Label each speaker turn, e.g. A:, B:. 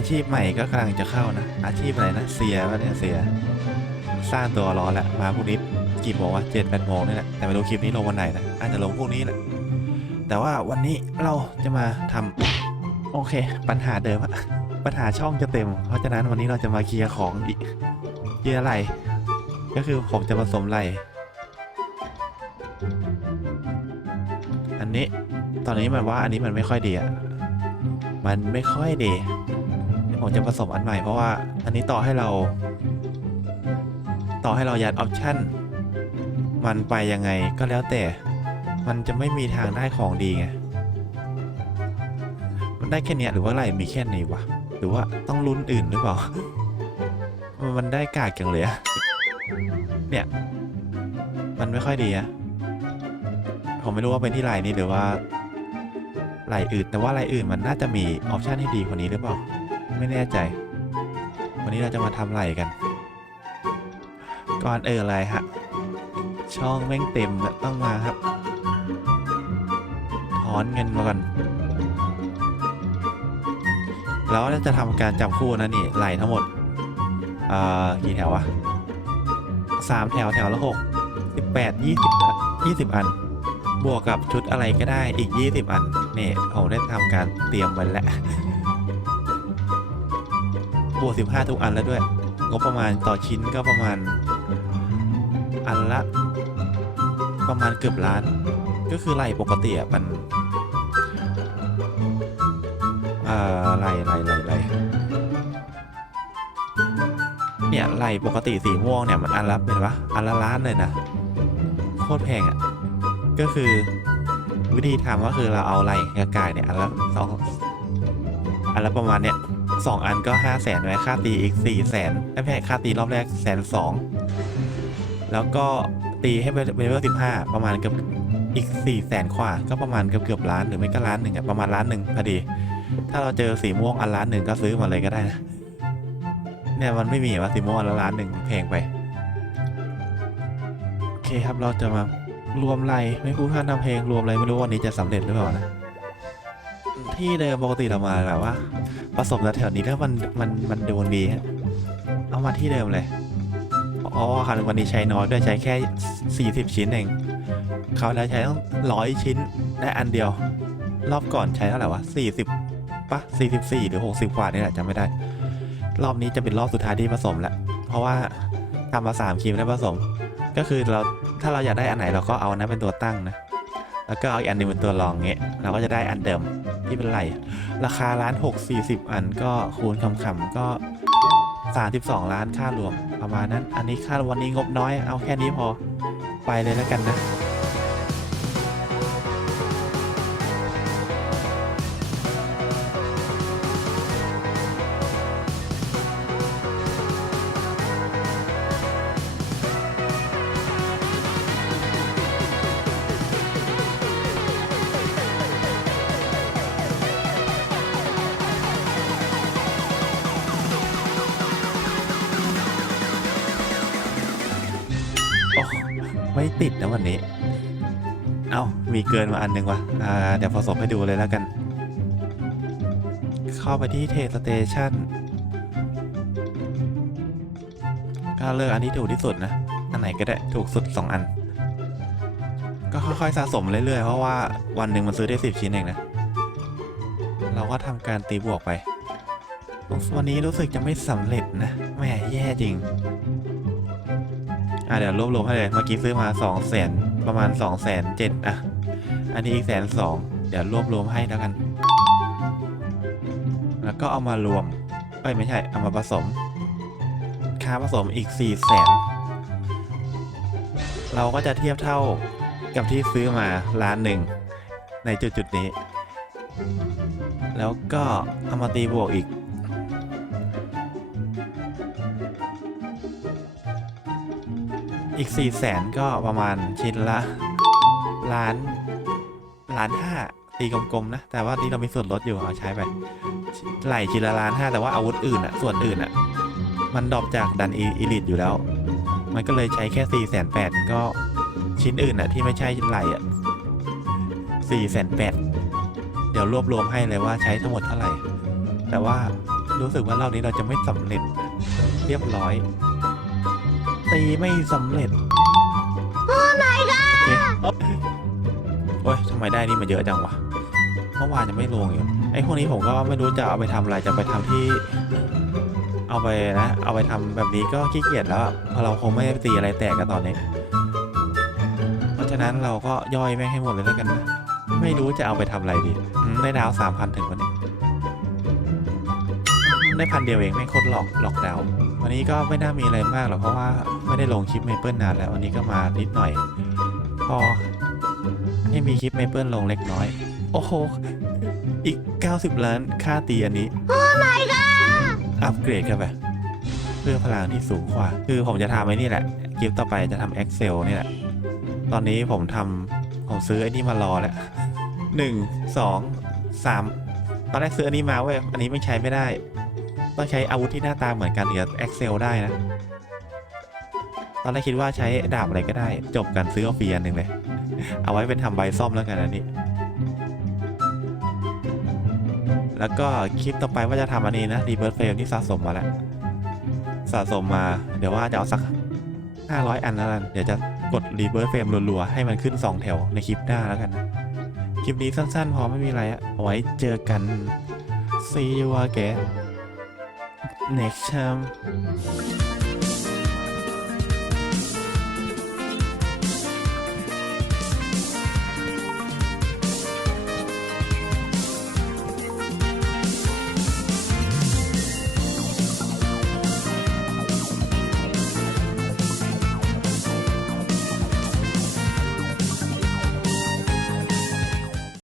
A: อาชีพใหม่ก็กำลังจะเข้านะ อาชีพอะไรนะ เสียวะเนี่ยเสีย สร้างตัวรอแล้วมาพรุ่งนี้กี่โมงวะเจ็ดแปดโมงนี่แหละ แต่ไม่รู้คลิปนี้ลงวันไหนนะ อาจจะลงพรุ่งนี้แหละ แต่ว่าวันนี้เราจะมาทำโอเค ปัญหาเดิมอะปัญหาช่องจะเต็ม เพราะฉะนั้นวันนี้เราจะมาเคลียร์ของอีกเคลียร์อะไร ก็คือผมจะผสมไหลอันนี้ตอนนี้มันว่าอันนี้มันไม่ค่อยดีอะมันไม่ค่อยดี ผมจะผสมอันใหม่เพราะว่า อันนี้ต่อให้เรา ต่อให้เรายัดออปชั่นมันไปยังไงก็แล้วแต่ มันจะไม่มีทางได้ของดีไง มันได้แค่เนี้ยหรือว่าอะไรมีแค่นี้วะ หรือว่าต้องลุ้นอื่นหรือเปล่า มันได้กากจังเลยอะเนี่ย มันไม่ค่อยดีอะผมไม่รู้ว่าเป็นที่ไหลนี้หรือว่าไหลอื่น แต่ว่าไหลอื่นมันน่าจะมีออปชันที่ดีกว่านี้หรือเปล่า ไม่แน่ใจ วันนี้เราจะมาทำไหลกัน ก่อนเอออะไรฮะ ช่องแม่งเต็มแล้วต้องมาครับ ถอนเงินมาก่อนแล้วจะทำการจับคู่นะนี่ไหลทั้งหมดอ่ากี่แถววะสามแถวแถวละหกสิบแปดยี่สิบยี่สิบอัน บวกกับชุดอะไรก็ได้อีกยี่สิบอัน นี่ผมได้ทำการเตรียมไว้แล้ว บวกสิบห้าทุกอันแล้วด้วย งบประมาณต่อชิ้นก็ประมาณ อันละ ประมาณเกือบล้าน ก็คือไหลปกติอะมันเอ่อไหลไหลไหลไหลเนี่ยไหลปกติสีม่วงเนี่ยมันอันละเป็นปะอันละล้านเลยนะโคตรแพงอะก็คือวิธีทำก็คือเราเอาไหลกระกายเนี่ยอันละสองอันละประมาณเนี่ย สองอันก็ห้าแสนไว้ค่าตีอีกสี่แสนไม่ใช่ค่าตีรอบแรกแสนสองแล้วก็ตีให้เป็นเลเวลสิบห้าประมาณเกือบอีกสี่แสนกว่าก็ประมาณเกือบเกือบล้านหรือไม่ก็ล้านหนึ่งอะประมาณล้านหนึ่งพอดี ถ้าเราเจอสีม่วงอันล้านหนึ่งก็ซื้อมาเลยก็ได้นะเนี่ยมันไม่มีว่าสีม่วงอันละล้านหนึ่งแพงไปโอเคครับเราจะมา รวมไรไม่พูดพร่ำทำเพลงรวมไรไม่รู้วันนี้จะสำเร็จหรือเปล่านะ ที่เดิมปกติเรามาแบบว่าผสมแล้วแถวนี้ถ้ามันมันมันโดนดีฮะเอามาที่เดิมเลยอ๋อครับวันนี้ใช้น้อยด้วยใช้แค่ 40 ชิ้นเองเขาแล้วใช้ต้องร้อยชิ้นได้อันเดียว รอบก่อนใช้เท่าไหร่วะ40ปะ44 หรือ 60 กว่านี่แหละจำไม่ได้ รอบนี้จะเป็นรอบสุดท้ายที่ผสมแล้วเพราะว่าทำมา3คลิปแล้วผสม ก็คือเราถ้าเราอยากได้อันไหนเราก็เอาอันนั้นเป็นตัวตั้งนะแล้วก็เอาอีกอันนึงเป็นตัวรองเงี้ยเราก็จะได้อันเดิม ที่เป็นไหลราคาล้านหกสี่สิบอันก็คูณคำๆก็ 32 ล้านค่ารวมประมาณนั้น อันนี้ค่าวันนี้งบน้อยเอาแค่นี้พอไปเลยแล้วกันนะ ไม่ติดนะวันนี้ เอา้า มีเกินมาอันหนึ่งวะอ่า เดี๋ยวผสมให้ดูเลยแล้วกัน เข้าไปที่เทสเตชันก็เลือกอันที่ถูกที่สุดนะ อันไหนก็ได้ถูกสุด 2 อัน ก็ค่อยๆสะสมเรื่อยๆ เพราะว่าวันหนึ่งมันซื้อได้ 10 ชิ้นเองนะ เราก็ทำการตีบวกไป วันนี้รู้สึกจะไม่สำเร็จนะ แหมแย่จริง อะเดี๋ยวรวบรวมให้เลย เมื่อกี้ซื้อมา2 0 0แสนประมาณ2 0 0แสนเจ็ดอะ อันนี้อีกแสนสองเดี๋ยวรวบรวมให้แล้วกัน แล้วก็เอามารวมเอ้ยไม่ใช่ เอามาผสมค่าผสมอีก4 0 0แสนเราก็จะเทียบเท่ากับที่ซื้อมาล้านหนึ่งในจุดจุดนี้ แล้วก็เอามาตีบวกอีก อีก4ี่แสนก็ประมาณชิ้นละล้านล้านห้าตีกลมๆนะ แต่ว่านี่เรามีส่วนลดอยู่เอาใช้ไปไหลชิ้นละล้านห้าแต่ว่าอาวุธอื่นอะส่วนอื่นอะมันดรอปจากดันอีลิทอยู่แล้ว มันก็เลยใช้แค่4ี่แสนแปดก็ชิ้นอื่นอะที่ไม่ใช่ไหลอะสี่แสนแปดเดี๋ยวรวบรวมให้เลยว่าใช้ทั้งหมดเท่าไหร่ แต่ว่ารู้สึกว่ารอบนี้เราจะไม่สำเร็จเรียบร้อย ตีไม่สำเร็จ
B: โอ้ my god
A: โอเคโอ้ยทำไมได้นี่มาเยอะจังวะ เมื่อวานยังไม่ลงอยู่ไอ้พวกนี้ผมก็ไม่รู้จะเอาไปทำอะไร จะไปทำที่ เอาไปนะ เอาไปทำแบบนี้ก็ขี้เกียจแล้วอะเพราะเราคงไม่ได้ตีอะไรแตกกันตอนนี้ เพราะฉะนั้นเราก็ย่อยแม่งให้หมดเลยแล้วกันนะ ไม่รู้จะเอาไปทำอะไรดีอืมได้ดาวสามพันถึงวันนี้ ได้พันเดียวเองไม่โคตรหลอกหลอกดาวน์ วันนี้ก็ไม่น่ามีอะไรมากหรอกเพราะว่าไม่ได้ลงคลิปเมเปิลนานแล้ววันนี้ก็มานิดหน่อย พอให้มีคลิปเมเปิลลงเล็กน้อย โอ้โห อีก 90 ล้านค่าตีอันนี้
B: โอ้ my god
A: อัปเกรดกันไปเพื่อพลังที่สูงกว่า คือผมจะทำไอ้นี่แหละคลิปต่อไปจะทำ Excel นี่แหละ ตอนนี้ผมทำผมซื้อไอ้นี่มารอแล้วหนึ่งสองสามตอนแรกซื้ออันนี้มาเว้ยอันนี้ไม่ใช้ไม่ได้ ต้องใช้อาวุธที่หน้าตาเหมือนกันถึงจะ Excel ได้นะ ตอนแรกคิดว่าใช้ดาบอะไรก็ได้ จบกันซื้อเอาฟรีอันหนึ่งเลย เอาไว้เป็นทำใบซ่อมแล้วกันอันนี้ แล้วก็คลิปต่อไปว่าจะทำอันนี้นะรีเบิร์ f เฟลที่สะสมมาแล้ว สะสมมา เดี๋ยวว่าจะเอาสัก 500 อันแล้วกัน เดี๋ยวจะกดรีเบิร์ f เฟลรัวๆ ให้มันขึ้น 2 แถวในคลิปหน้าแล้วกันนะ คลิปนี้สั้นๆ พอไม่มีอะไรอะเอาไว้เจอกัน see you again next time.